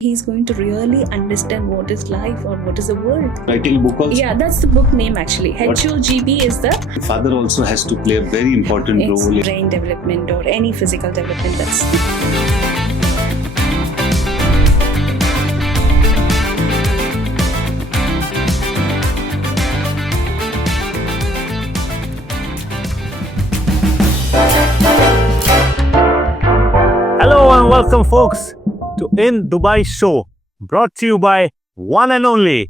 He's going to really understand what is life or what is the world. Writing a book also? Yeah, that's the book name actually. 𝗏𝗏𝗃𝗵 is the... Father also has to play a very important role in brain development or any physical development. That's... Hello and welcome folks to In Dubai Show, brought to you by one and only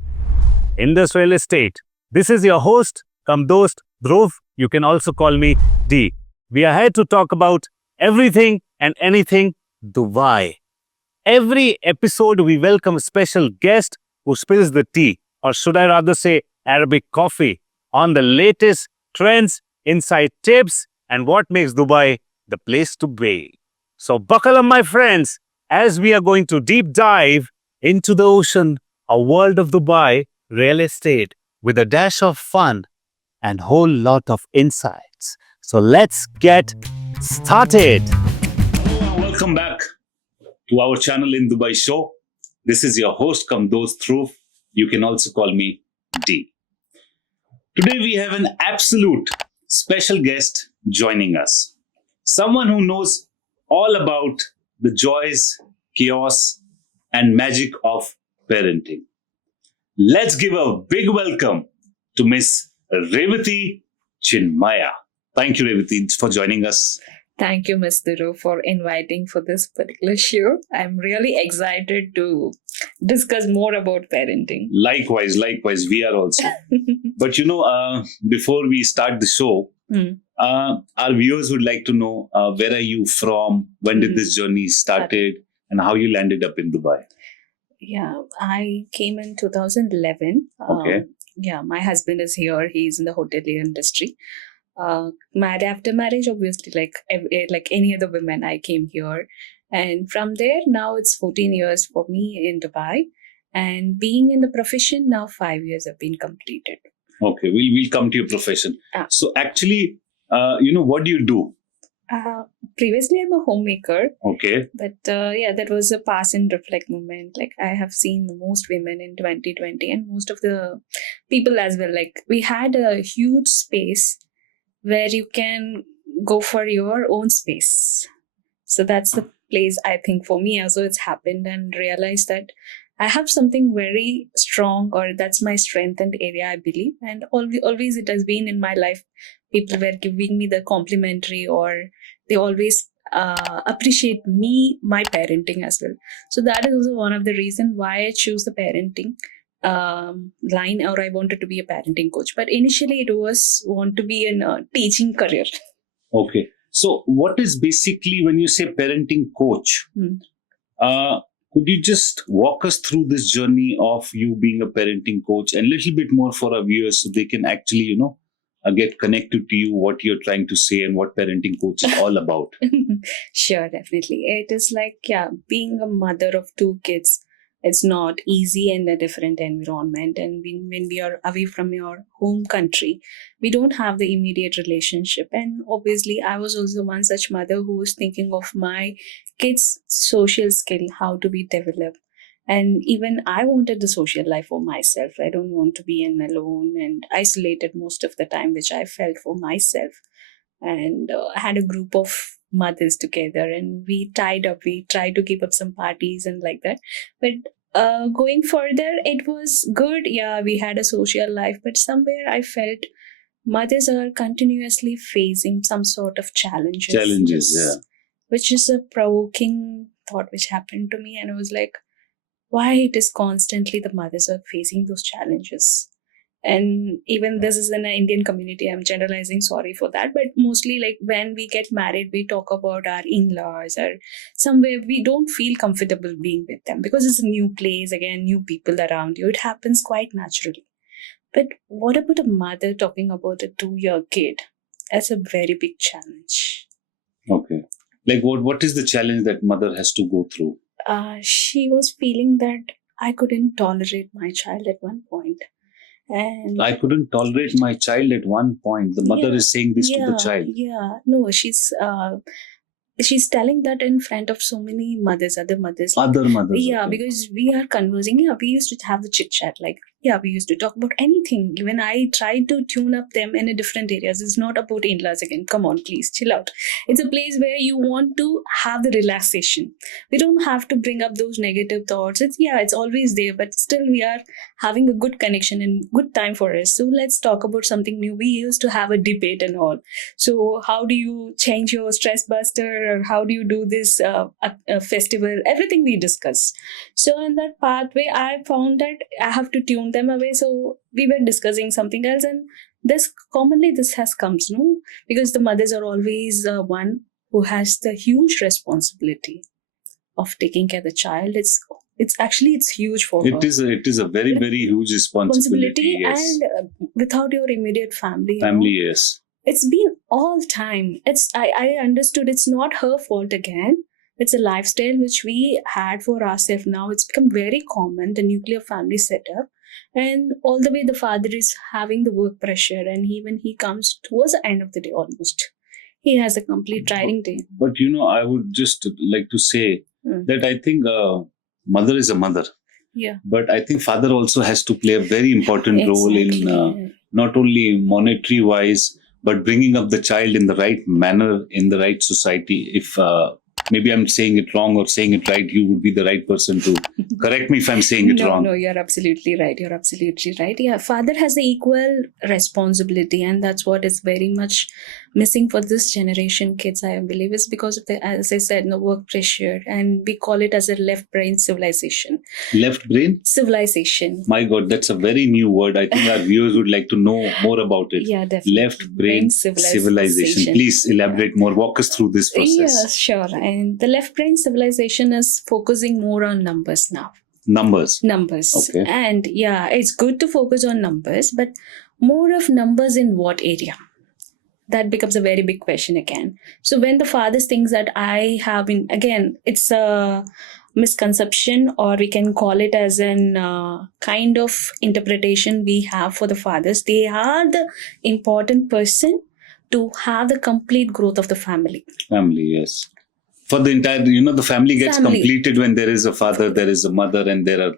Indus Real Estate. This is your host, 𝗟𝗶𝗃𝗁𝗏. You can also call me D. We are here to talk about everything and anything Dubai. Every episode we welcome a special guest who spills the tea, or should I rather say Arabic coffee, on the latest trends, inside tips, and what makes Dubai the place to be. So buckle up, my friends, as we are going to deep dive into the ocean, a world of Dubai real estate with a dash of fun and whole lot of insights. So let's get started. Hello and welcome back to our channel In Dubai Show. This is your host 𝗟𝗶𝗃𝗁𝗏. You can also call me D. Today we have an absolute special guest joining us. Someone who knows all about the joys, chaos, and magic of parenting. Let's give a big welcome to Miss Riti Chinmaya. Thank you, Riti, for joining us. Thank you, Mr. Ru, for inviting for this particular show. I'm really excited to discuss more about parenting. Likewise, we are also. But before we start the show, our viewers would like to know where are you from, when did this journey started, and how you landed up in Dubai. Yeah, I came in 2011. Okay. My husband is here. He's in the hotelier industry. Married after marriage, obviously, like any other women, I came here. And from there, now it's 14 years for me in Dubai. And being in the profession, now 5 years have been completed. Okay, we'll come to your profession. So actually, what do you do? Previously, I'm a homemaker. Okay. But that was a pass and reflect moment. Like I have seen most women in 2020 and most of the people as well. Like we had a huge space where you can go for your own space. So that's the place I think for me also it's happened, and realized that I have something very strong, or that's my strength and area, I believe. And always it has been in my life. People were giving me the complimentary, or they always appreciate me, my parenting as well. So that is also one of the reasons why I choose the parenting line, or I wanted to be a parenting coach. But initially it was want to be in a teaching career. Okay. So what is basically when you say parenting coach? Could you just walk us through this journey of you being a parenting coach, and a little bit more for our viewers so they can actually, get connected to you, what you're trying to say and what parenting coach is all about? Sure, definitely. It is like, being a mother of 2 kids, it's not easy in a different environment. And when we are away from your home country, we don't have the immediate relationship. And obviously, I was also one such mother who was thinking of my kids' social skill, how to be developed. And even I wanted the social life for myself. I don't want to be alone and isolated most of the time, which I felt for myself. And I had a group of mothers together, and we tied up. We tried to keep up some parties and like that. But going further, it was good. Yeah, we had a social life, but somewhere I felt mothers are continuously facing some sort of challenges. Which is a provoking thought which happened to me. And I was like, why it is constantly the mothers are facing those challenges? And even this is in an Indian community, I'm generalizing, sorry for that. But mostly like when we get married, we talk about our in-laws, or somewhere we don't feel comfortable being with them because it's a new place, again, new people around you. It happens quite naturally. But what about a mother talking about a 2-year kid? That's a very big challenge. Okay. Like what is the challenge that mother has to go through? She was feeling that I couldn't tolerate my child at one point. And I couldn't tolerate my child at one point. The mother is saying this to the child. Yeah. No, she's she's telling that in front of so many mothers, other mothers. Other mothers. Yeah, okay. because we are conversing. Yeah, we used to have the chit chat. Like, yeah, we used to talk about anything. Even I tried to tune up them in a different areas. It's not about in-laws again. Come on, please chill out. It's a place where you want to have the relaxation. We don't have to bring up those negative thoughts. It's always there, but still we are having a good connection and good time for us. So let's talk about something new. We used to have a debate and all. So how do you change your stress buster, or how do you do this festival? Everything we discuss. So in that pathway, I found that I have to tune them away. So we were discussing something else, and this has comes, no? Because the mothers are always one who has the huge responsibility of taking care of the child. It's huge for her. It is a very, very huge responsibility. Yes. And without your immediate family. Yes. It's been all time. I understood it's not her fault again. It's a lifestyle which we had for ourselves. Now it's become very common, the nuclear family setup. And all the way the father is having the work pressure, and when he comes towards the end of the day almost, he has a complete tiring day. But I would just like to say that I think mother is a mother. Yeah. But I think father also has to play a very important role in not only monetary wise, but bringing up the child in the right manner, in the right society. If maybe I'm saying it wrong or saying it right, you would be the right person to correct me if I'm saying it wrong. No, you're absolutely right. You're absolutely right. Yeah, father has the equal responsibility, and that's what is very much missing for this generation kids, I believe. It's because of the, as I said, work pressure, and we call it as a left brain civilization. Left brain? Civilization. My God, that's a very new word. I think our viewers would like to know more about it. Yeah, definitely. Left brain civilization. Please elaborate more. Walk us through this process. Yes, sure. And the left brain civilization is focusing more on numbers now. Numbers. Okay. And yeah, it's good to focus on numbers, but more of numbers in what area? That becomes a very big question again. So when the fathers thinks that I have been, again, it's a misconception, or we can call it as an kind of interpretation we have for the fathers. They are the important person to have the complete growth of the family. Family, yes. For the entire, the family gets completed when there is a father, there is a mother, and there are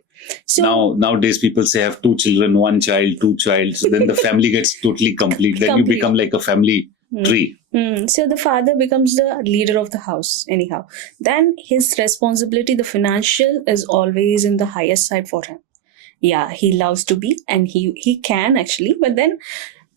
nowadays people say have 2 children, 1 child, 2 child. So then the family gets totally complete. Then you become like a family tree. So the father becomes the leader of the house anyhow. Then his responsibility, the financial, is always in the highest side for him. Yeah, he loves to be, and he can actually, but then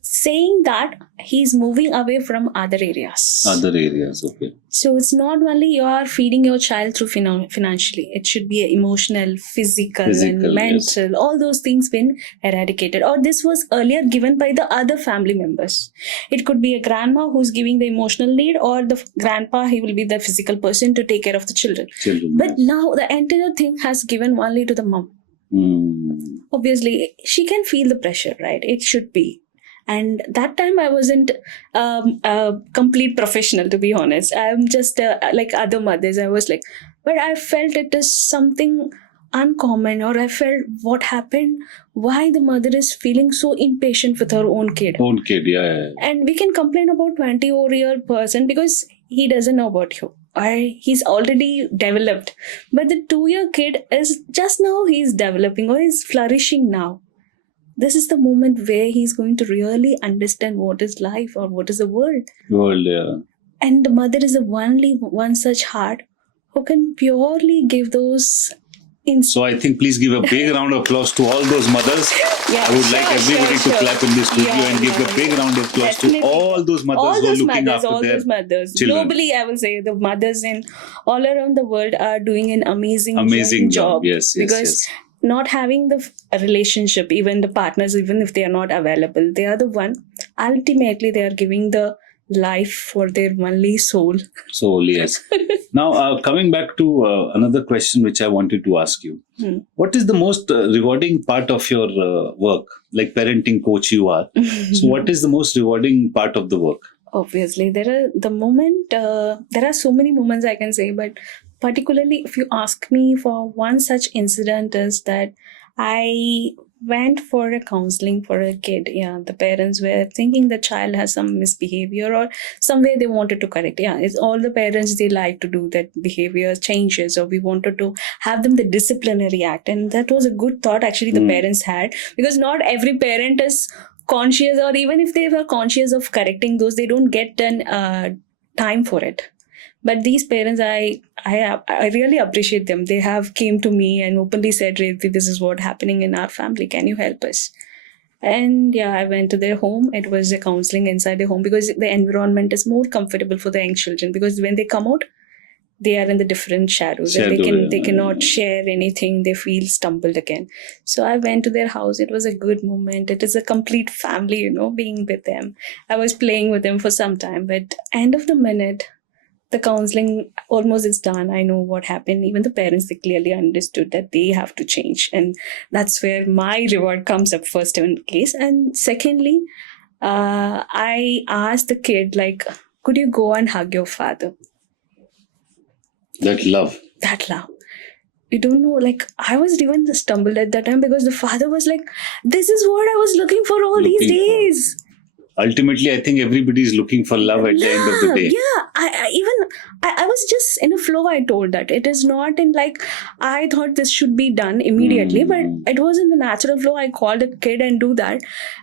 saying that he's moving away from other areas. Okay. So it's not only you are feeding your child through financially. It should be emotional, physical and mental. Yes. All those things been eradicated. Or this was earlier given by the other family members. It could be a grandma who's giving the emotional need, or the grandpa, he will be the physical person to take care of the children. But now the entire thing has given only to the mom. Obviously, she can feel the pressure, right? It should be. And that time I wasn't a complete professional, to be honest. I'm just like other mothers. I was like, but I felt it is something uncommon, or I felt what happened, why the mother is feeling so impatient with her own kid. Yeah. And we can complain about 20-year-old person because he doesn't know about you. Or he's already developed. But the 2-year kid is just now he's developing, or he's flourishing now. This is the moment where he's going to really understand what is life, or what is the world. Yeah. And the mother is the only one such heart who can purely give those. So I think please give a big round of applause to all those mothers. I would like everybody to clap in this studio and give a big round of applause to all those mothers who are looking after their children. Globally, I will say the mothers in all around the world are doing an amazing job. Yes. Not having the relationship, even the partners, even if they are not available, they are the one. Ultimately, they are giving the life for their only soul. Yes. Now, coming back to another question which I wanted to ask you. What is the most rewarding part of your work? Like parenting coach you are. So what is the most rewarding part of the work? Obviously, there are so many moments I can say, but particularly if you ask me for one such incident is that I went for a counseling for a kid. Yeah, the parents were thinking the child has some misbehavior or somewhere they wanted to correct. Yeah, it's all the parents, they like to do that behavior changes, or we wanted to have them the disciplinary act. And that was a good thought actually the parents had, because not every parent is conscious, or even if they were conscious of correcting those, they don't get time for it. But these parents, I really appreciate them. They have came to me and openly said, Riti, this is what's happening in our family. Can you help us? And yeah, I went to their home. It was a counseling inside the home, because the environment is more comfortable for the young children, because when they come out, they are in the different shadows and they cannot share anything. They feel stumbled again. So I went to their house. It was a good moment. It is a complete family, being with them. I was playing with them for some time, but end of the minute, the counseling almost is done. I know what happened. Even the parents, they clearly understood that they have to change. And that's where my reward comes up first in case. And secondly, I asked the kid, like, could you go and hug your father? That love. You don't know, like, I was even stumbled at that time, because the father was like, this is what I was looking for all these days. Ultimately, I think everybody is looking for love at the end of the day. Yeah, I was just in a flow. I told that it is not in like, I thought this should be done immediately, but it was in the natural flow. I called a kid and do that.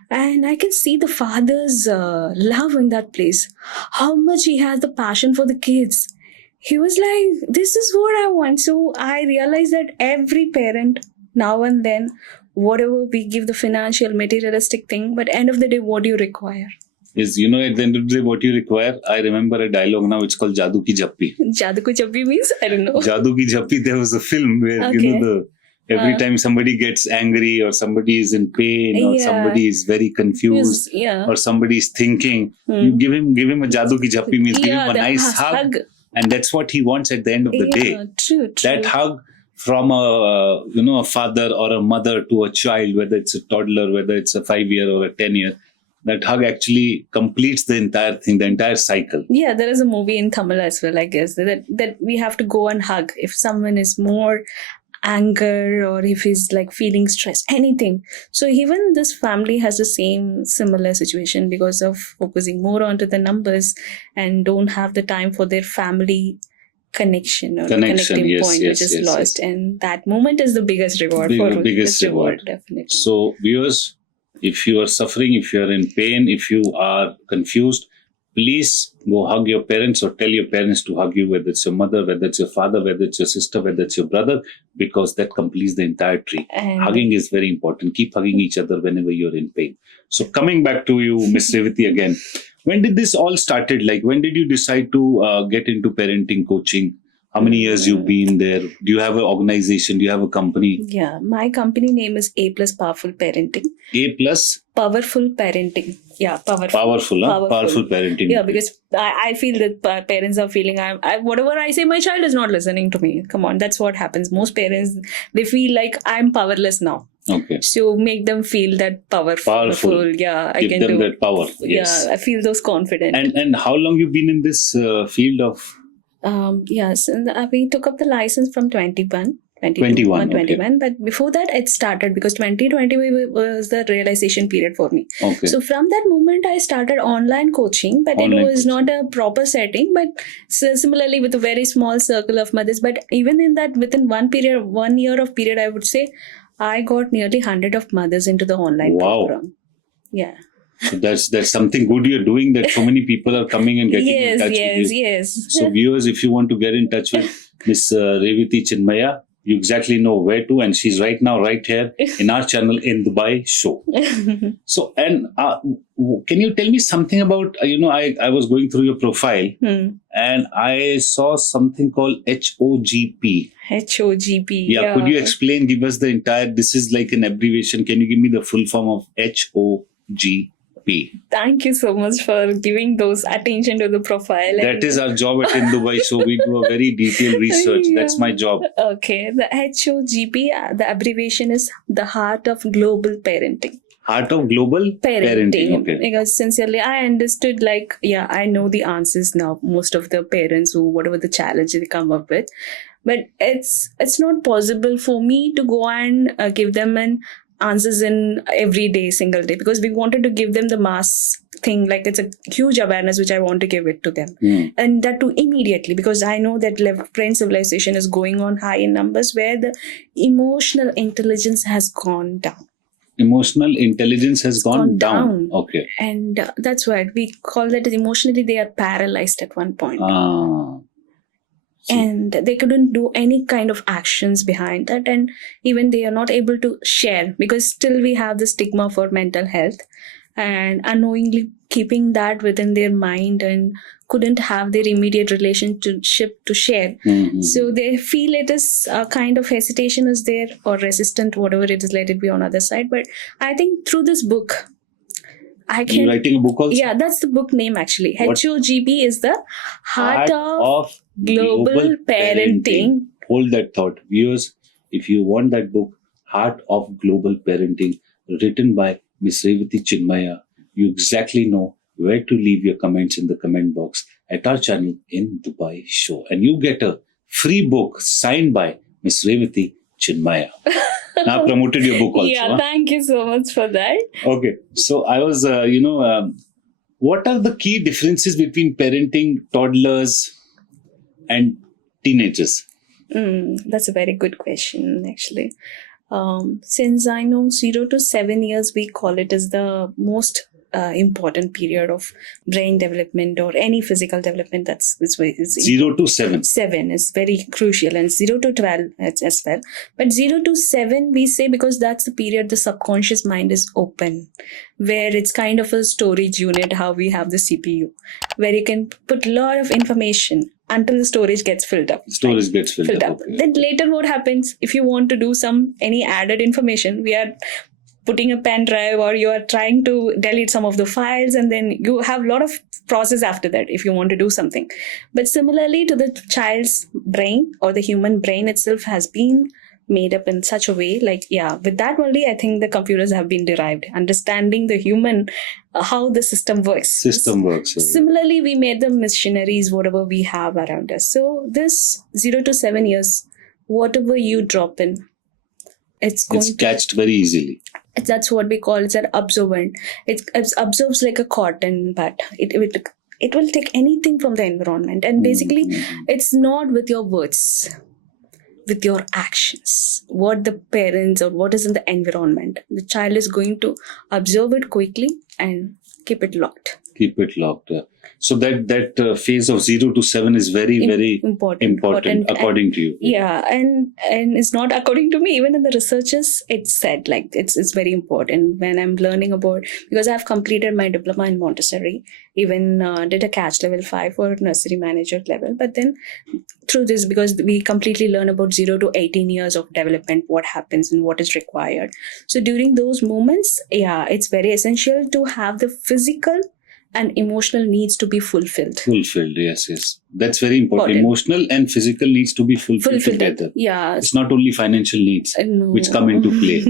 And I can see the father's love in that place. How much he has the passion for the kids. He was like, this is what I want. So I realized that every parent, now and then, whatever we give the financial, materialistic thing, but end of the day, what do you require? Is, at the end of the day, what you require. I remember a dialogue now, it's called 𝗟𝗶𝗃𝗃 𝗟𝗶𝗃. 𝗟𝗶𝗃𝗃 means? I don't know. 𝗟𝗶𝗃𝗃, there was a film where, every time somebody gets angry, or somebody is in pain, or somebody is very confused, or somebody is thinking, you give him a 𝗟𝗶𝗃𝗃, means give him a nice hug. And that's what he wants at the end of the day. True. That hug from a father or a mother to a child, whether it's a toddler, whether it's a 5-year or a 10-year, that hug actually completes the entire thing, the entire cycle. Yeah, there is a movie in Tamil as well, I guess, that we have to go and hug. If someone is more anger, or if he's like feeling stress, anything. So even this family has the same similar situation, because of focusing more onto the numbers and don't have the time for their family connection or connecting point, which is lost. And that moment is the biggest reward. Biggest reward, definitely. So viewers, if you are suffering, if you are in pain, if you are confused, please go hug your parents, or tell your parents to hug you, whether it's your mother, whether it's your father, whether it's your sister, whether it's your brother, because that completes the entire tree. Hugging is very important. Keep hugging each other whenever you're in pain. So coming back to you, Miss Riti again, when did this all started? Like, when did you decide to get into parenting coaching? How many years you've been there? Do you have an organization? Do you have a company? Yeah, my company name is A+ Powerful Parenting. A+ Powerful Parenting. Yeah, Powerful parenting. Yeah, because I feel that parents are feeling, whatever I say, my child is not listening to me. Come on, that's what happens. Most parents, they feel like I'm powerless now. Okay. So make them feel that powerful. Yeah, I can give them do that power. Yes. Yeah, I feel those confident. And how long you been in this field of? Yes, and we took up the license from 21. Okay. But before that, it started because 2020 was the realization period for me. Okay. So from that moment, I started online coaching, but it was not a proper setting. But similarly, with a very small circle of mothers. But even in that, within 1 year of period, I would say, I got nearly 100 of mothers into the online program. Yeah. So that's something good you're doing, that so many people are coming and getting in touch with you. Yes. So viewers, if you want to get in touch with Miss Riti Chinmaya, you exactly know where to, and she's right now right here in our channel in Dubai Show. So, and can you tell me something about, I was going through your profile and I saw something called HOGP. HOGP. Yeah, could you explain, give us the entire, this is like an abbreviation. Can you give me the full form of HOGP? Thank you so much for giving those attention to the profile. That is our job at In Dubai Show. We do a very detailed research. That's my job. Okay. The HOGP, the abbreviation is the Heart of Global Parenting. Heart of Global Parenting. Okay. Because sincerely, I understood, I know the answers now. Most of the parents who, whatever the challenge they come up with. But it's not possible for me to go and give them an answers in every day, single day, because we wanted to give them the mass thing, like it's a huge awareness which I want to give it to them. And that too immediately, because I know that brain civilization is going on high in numbers where the emotional intelligence has gone down. Emotional intelligence has gone down. Okay. And that's why we call that emotionally they are paralyzed at one point. And they couldn't do any kind of actions behind that, and even they are not able to share, because still we have the stigma for mental health, and unknowingly keeping that within their mind and couldn't have their immediate relationship to share. So they feel it is a kind of hesitation is there, or resistant, whatever it is, let it be on other side. But I think through this book, I can... You're writing a book also? Yeah, that's the book name actually. HOGP is the Heart of Global Parenting. Hold that thought. Viewers, if you want that book, Heart of Global Parenting, written by Miss Riti Chinmaya, you exactly know where to leave your comments in the comment box at our channel in Dubai Show. And you get a free book signed by Miss Riti Chinmaya. Now I promoted your book also. Yeah, thank you so much for that. Okay. So I was, what are the key differences between parenting toddlers and teenagers? That's a very good question, actually. Since I know 0 to 7 years, we call it as the most important period of brain development or any physical development. That's 0 to 7. 7 is very crucial, and 0 to 12 as well. But 0 to 7 we say because that's the period the subconscious mind is open, where it's kind of a storage unit, how we have the CPU, where you can put a lot of information until the storage gets filled up. Storage gets filled up. Okay. Then later what happens, if you want to do any added information, we are putting a pen drive, or you are trying to delete some of the files, and then you have a lot of process after that if you want to do something. But similarly to the child's brain, or the human brain itself has been made up in such a way, like, with that only I think the computers have been derived, understanding the human, how the system works. Similarly, we made the machineries, whatever we have around us. So this 0 to 7 years, whatever you drop in, it's catched very easily. That's what we call it's an absorbent. It absorbs like a cotton, but it will take anything from the environment. And basically, it's not with your words, with your actions, what the parents or what is in the environment. The child is going to absorb it quickly and keep it locked. So that phase of 0 to 7 is very, very important according to you. Yeah, and it's not according to me. Even in the researchers, it's said like it's very important. When I'm learning about, because I've completed my diploma in Montessori, even did a catch level 5 for nursery manager level. But then through this, because we completely learn about 0 to 18 years of development, what happens and what is required. So during those moments, it's very essential to have the physical and emotional needs to be fulfilled. Yes. That's very important. Emotional and physical needs to be fulfilled together. Yeah. It's not only financial needs which come into play.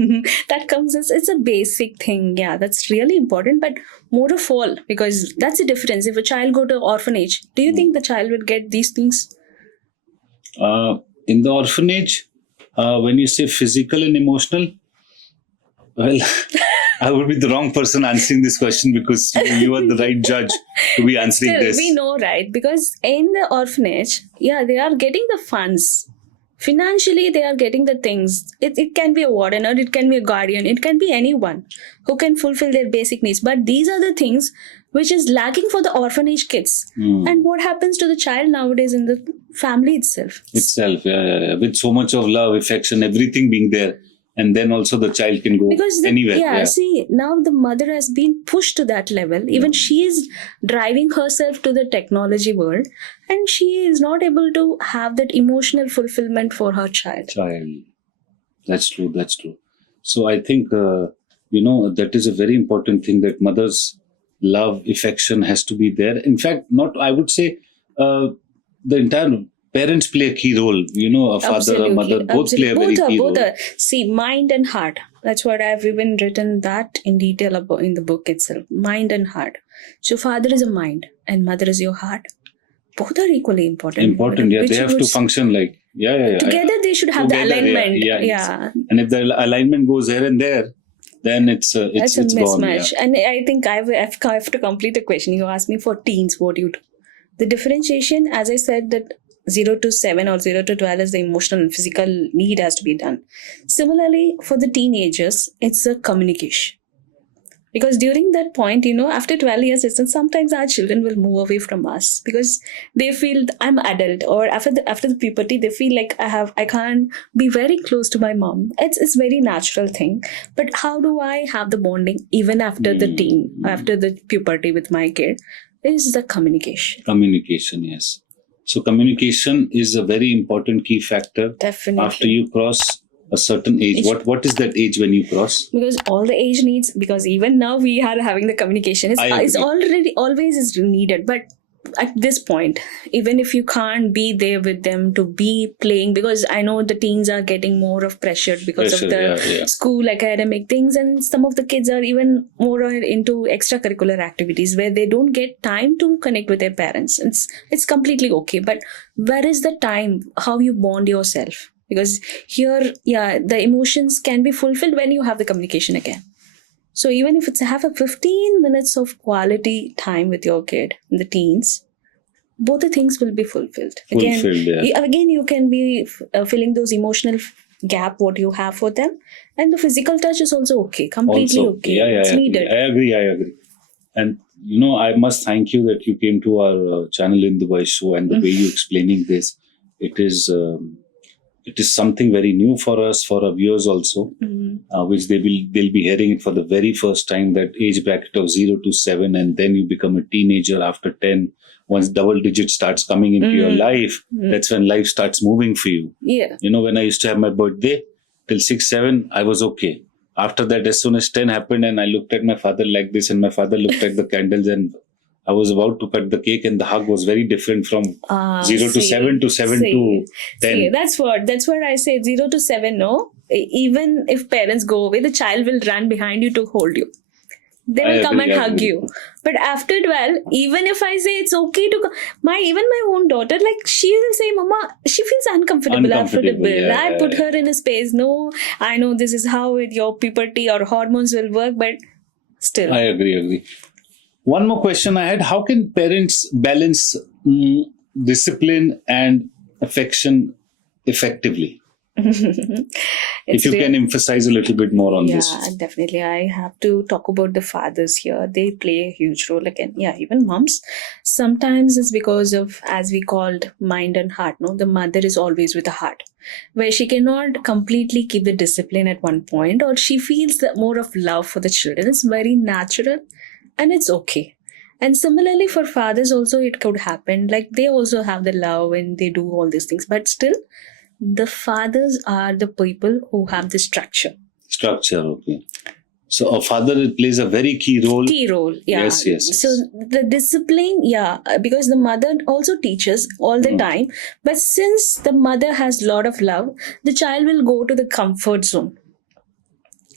That comes as, it's a basic thing. Yeah, that's really important. But more of all, because that's the difference. If a child go to orphanage, do you think the child would get these things? In the orphanage, when you say physical and emotional, well... I would be the wrong person answering this question, because you are the right judge to be answering this. We know, right? Because in the orphanage, they are getting the funds. Financially, they are getting the things. It can be a warden, or it can be a guardian. It can be anyone who can fulfill their basic needs. But these are the things which is lacking for the orphanage kids. And what happens to the child nowadays in the family itself? With so much of love, affection, everything being there. And then also the child can go anywhere. See, now the mother has been pushed to that level. Even she is driving herself to the technology world, and she is not able to have that emotional fulfillment for her child. That's true. So I think, that is a very important thing, that mother's love, affection has to be there. In fact, I would say the entire... Parents play a key role, a father, a mother, both play a very key role. See, mind and heart. That's what I've even written that in detail about in the book itself. Mind and heart. So father is a mind and mother is your heart. Both are equally important. They have to function like, Together they should have the alignment. And if the alignment goes here and there, then it's That's a gone. mismatch. Yeah. And I think I have to complete the question. You asked me for teens, what do you do? The differentiation, as I said, that 0 to 7 or 0 to 12 is the emotional and physical need has to be done. Similarly, for the teenagers, it's a communication. Because during that point, after 12 years, sometimes our children will move away from us because they feel I'm adult, or after the puberty, they feel like I can't be very close to my mom. It's very natural thing. But how do I have the bonding even after the after the puberty with my kid? Is the communication. Communication, yes. So communication is a very important key factor. Definitely. After you cross a certain age. What is that age when you cross? Because all the age needs, because even now we are having the communication. It's already always is needed. But at this point, even if you can't be there with them to be playing, because I know the teens are getting more of pressure because of the school academic things, and some of the kids are even more into extracurricular activities where they don't get time to connect with their parents. It's completely okay. But where is the time, how you bond yourself? Because here, the emotions can be fulfilled when you have the communication again. So even if it's have a 15 minutes of quality time with your kid in the teens, both the things will be fulfilled. Again, you can be filling those emotional gap what you have for them. And the physical touch is also okay, completely okay. It's needed. I agree. And I must thank you that you came to our channel in Dubai show, and the way you're explaining this, it is something very new for us, for our viewers also, which they'll be hearing it for the very first time, that age bracket of 0 to 7, and then you become a teenager after 10. Once double digit starts coming into your life, that's when life starts moving for you. Yeah. When I used to have my birthday, till 6, 7, I was okay. After that, as soon as 10 happened, and I looked at my father like this, and my father looked at the candles, and I was about to cut the cake, and the hug was very different from 0 to 7 to 7 to 10. That's what I say. 0 to 7, no. Even if parents go away, the child will run behind you to hold you. They will come and hug you. But after 12, even if I say it's okay to even my own daughter, like she will say, Mama, she feels uncomfortable. I put her in a space. No, I know this is how your puberty or hormones will work, but still. I agree. One more question I had. How can parents balance discipline and affection effectively? If you can emphasize a little bit more on this. Yeah, definitely. I have to talk about the fathers here. They play a huge role. Even moms. Sometimes it's because of, as we called, mind and heart. No, the mother is always with the heart, where she cannot completely keep the discipline at one point, or she feels more of love for the children. It's very natural. And it's okay. And similarly for fathers also, it could happen. Like they also have the love and they do all these things. But still, the fathers are the people who have the structure. Okay. So a father plays a very key role. Yeah. Yes. So the discipline, because the mother also teaches all the time. But since the mother has a lot of love, the child will go to the comfort zone.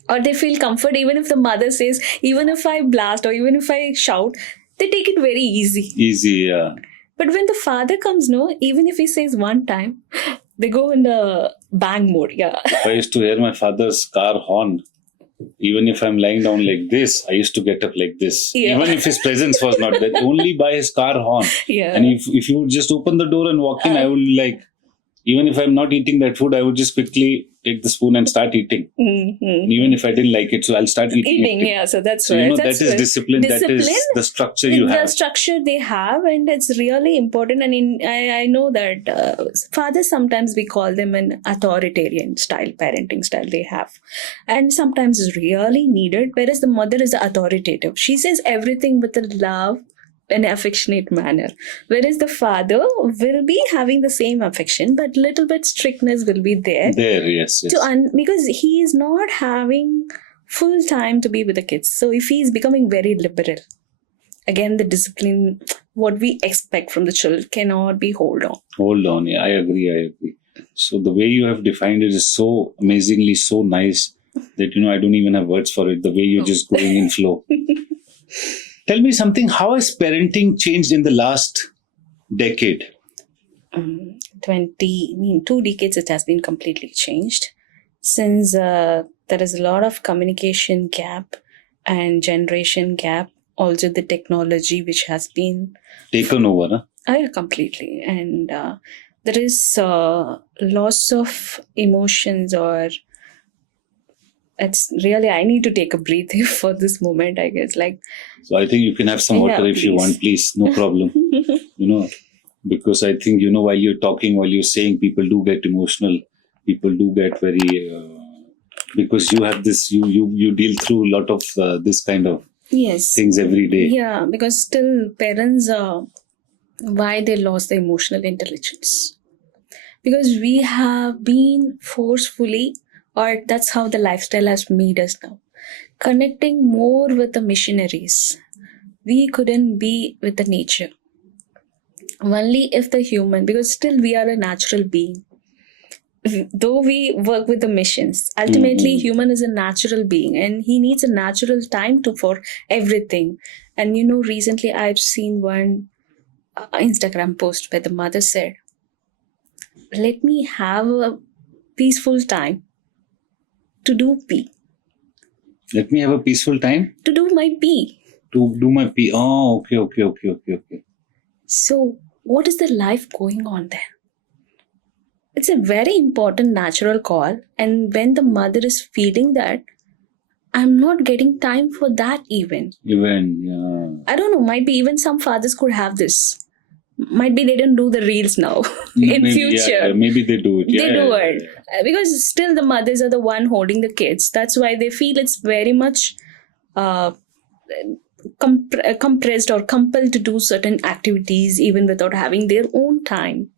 Or they feel comfort even if the mother says, even if I blast or even if I shout, they take it very easy. But when the father comes, even if he says one time, they go in the bang mode. I used to hear my father's car horn. Even if I'm lying down like this, I used to get up like this. Even if his presence was not there, only by his car horn. And if you would just open the door and walk in, I would even if I'm not eating that food, I would just quickly take the spoon and start eating. Even if I didn't like it, so I'll start eating. So that's right. That is discipline. That is the structure you have. The structure they have, and it's really important. And I know that fathers, sometimes we call them an authoritarian style, parenting style they have. And sometimes it's really needed, whereas the mother is authoritative. She says everything with a love, an affectionate manner, whereas the father will be having the same affection, but little bit strictness will be there. Yes. Because he is not having full time to be with the kids. So if he is becoming very liberal, again the discipline, what we expect from the children cannot be hold on. I agree. So the way you have defined it is so amazingly so nice that I don't even have words for it. The way you're just going in flow. Tell me something, how has parenting changed in the last decade? 2 decades it has been completely changed. since there is a lot of communication gap and generation gap, also the technology which has been Taken over, huh? completely, and there is loss of emotions, or it's really, I need to take a breath for this moment, I guess. Like, So I think you can have some water if you please. want, please. No problem. Because I think, while you're talking, while you're saying, people do get emotional. People do get very, because you have this, you deal through a lot of this kind of yes, things every day. yeah, because still parents, why they lost the emotional intelligence? Because we have been forcefully, or that's how the lifestyle has made us now, connecting more with the missionaries. We couldn't be with the nature. Only if the human, because still we are a natural being. Though we work with the missions, ultimately human is a natural being, and he needs a natural time for everything. And recently I've seen one Instagram post where the mother said, let me have a peaceful time to do pee. Let me have a peaceful time To do my pee. to do my pee. Oh, okay. So what is the life going on there? It's a very important natural call. And when the mother is feeling that, I'm not getting time for that even. I don't know, might be even some fathers could have this. Might be they don't do the reels now. In Maybe, future. maybe they do it. They do it. Because still the mothers are the one holding the kids. That's why they feel it's very much compressed or compelled to do certain activities even without having their own time.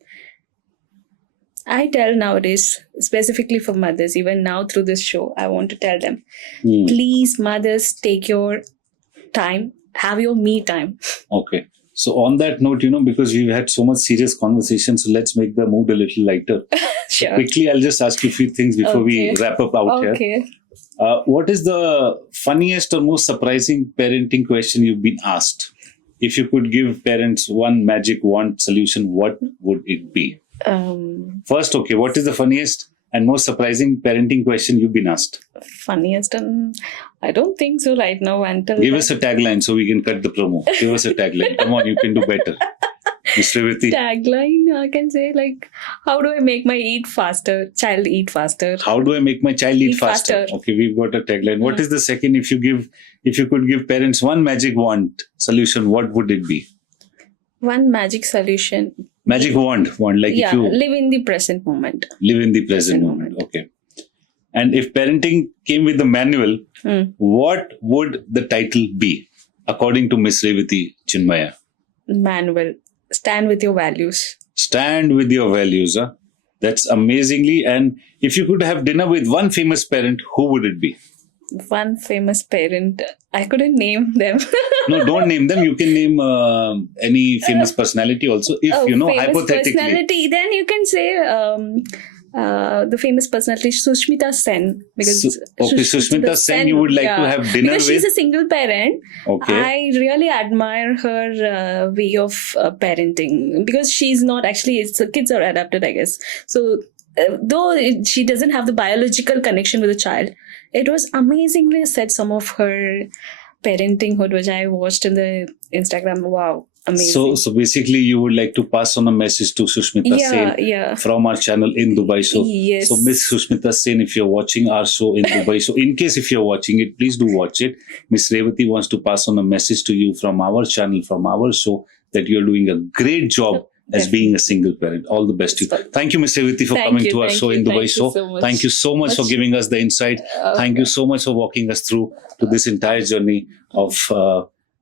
I tell nowadays, specifically for mothers, even now through this show, I want to tell them, please, mothers, take your time, have your me time. Okay. So on that note, because we've had so much serious conversation, so let's make the mood a little lighter. Sure. Quickly, I'll just ask you a few things before we wrap up out here. Okay. What is the funniest or most surprising parenting question you've been asked? If you could give parents one magic wand solution, what would it be? First, what is the funniest and most surprising parenting question you've been asked? Funniest, I don't think so right now. Give us a tagline so we can cut the promo. Give us a tagline. Come on, you can do better. Mr. Riti. Tagline, I can say, like, how do I make my child eat faster? How do I make my child eat faster? Okay, we've got a tagline. What is the second? If you could give parents one magic wand solution, what would it be? One magic solution. Magic wand, like if you live in the present moment. Live in the present moment. Okay. And if parenting came with a manual, what would the title be, according to Miss Revati Chinmaya? Manual. Stand with your values. Stand with your values. Huh? That's amazingly. And if you could have dinner with one famous parent, who would it be? One famous parent. I couldn't name them. No, don't name them. You can name any famous personality also. If, hypothetically. Personality, then you can say the famous personality Sushmita Sen. Because Sushmita Sen you would like to have dinner because with? She's a single parent. Okay. I really admire her way of parenting. Because she's not actually, kids are adopted, I guess. So though she doesn't have the biological connection with the child, it was amazingly said, some of her parenting hood, which I watched in the Instagram. Wow, amazing. So basically, you would like to pass on a message to Sushmita Sen from our channel in Dubai Show. Yes. So Miss Sushmita Sen, if you're watching our show in Dubai Show, in case if you're watching it, please do watch it. Miss Revati wants to pass on a message to you from our channel, from our show, that you're doing a great job as being a single parent. All the best to you. Thank you, Miss Revati, for coming to our show in Dubai Show. Thank you so much for giving us the insight. Thank you so much for walking us through to this entire journey of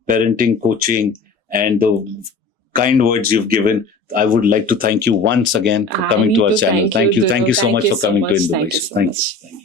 parenting, coaching, and the kind words you've given. I would like to thank you once again for coming to our channel. Thank you so much for coming to in Dubai Show. Thank you.